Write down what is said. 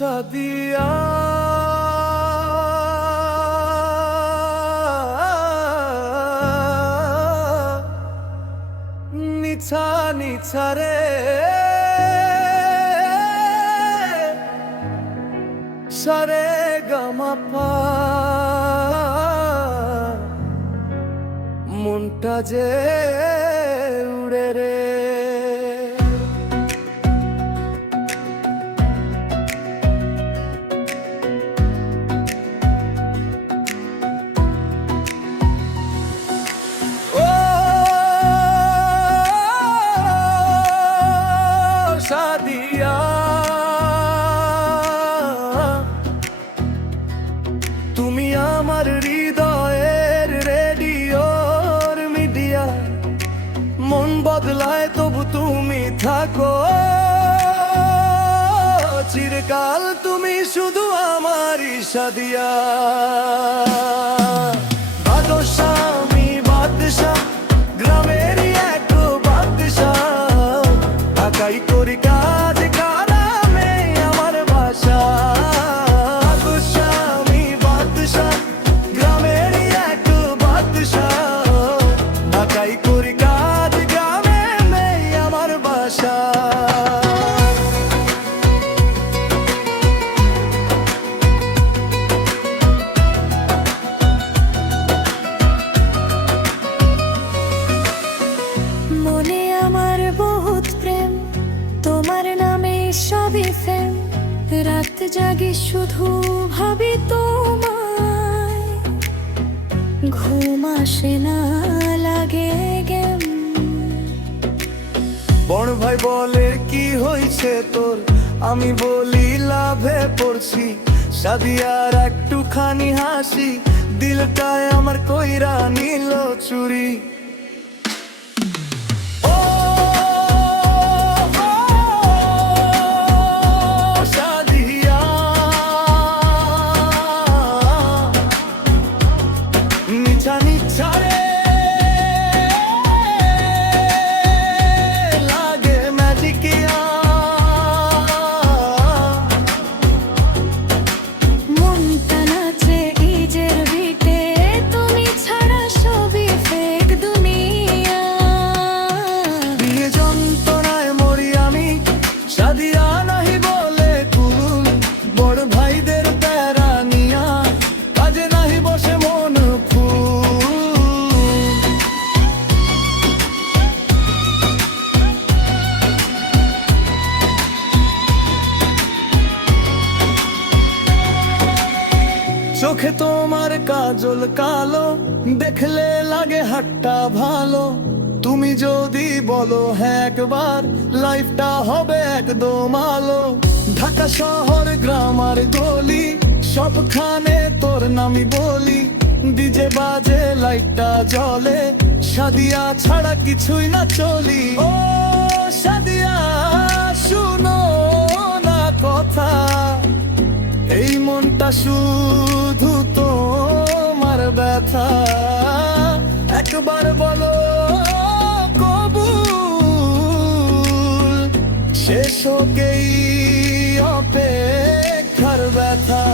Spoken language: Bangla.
সাদিয়া নিছা নিছা রে সারে গামাপা মনটা যে উড়ে রে সাদিয়া তুমি আমার হৃদয়ের রেডিওর মিডিয়া মন বদলায় তবু তুমি থাকো চিরকাল তুমি শুধু আমারই সাদিয়া বাদশা আমি বাদশা গ্রামেরই এক বাদশা ঢাকাই করি কাজ কারামে আমার বাসা বাদশা আমি বাদশা গ্রামেরই এক বাদশা ঢাকাই করি কাজ গ্রামে আমার বাসা মনে আমার বহুত প্রেম তোমার নামে সবই ফেম রাত জাগি শুধু ভাবি তোমায় ঘুম আসে না লাগে গেম বড় ভাই বলে কি হয়েছে তোর আমি বলি লাভে পড়ছি সাদিয়ার একটুখানি হাসি দিলটায় আমার কইরা নিল চুরি নিছা নিছা রে লাগে ম্যাজিকিয়া মনটা নাচে ডিজের বিটে তুমি ছাড়া সবই ফেক দুনিয়া বিয়ে যন্ত্রণায় মরি আমি সাদিয়া নাহি বলে কুল বড় ভাইদের প্যারা নিয়া কাজে নাহি বসে মন চোখে তোমার কাজল কালো দেখলে লাগে হাটটা ভালো তুমি যদি বলো হ্যাঁ একবার লাইফটা হবে একদম আলো ঢাকা শহর গ্রাম আর গলি সবখানে তোর নামই বলি ডিজে বাজে লাইটটা জ্বলে সাদিয়া ছাড়া কিছুই না চলি ও সাদিয়া শুনো না কথা এই মনটা শুধু তোমার ব্যথা একবার বলো কবুল শেষ হোকেই অপেক্ষার ব্যথা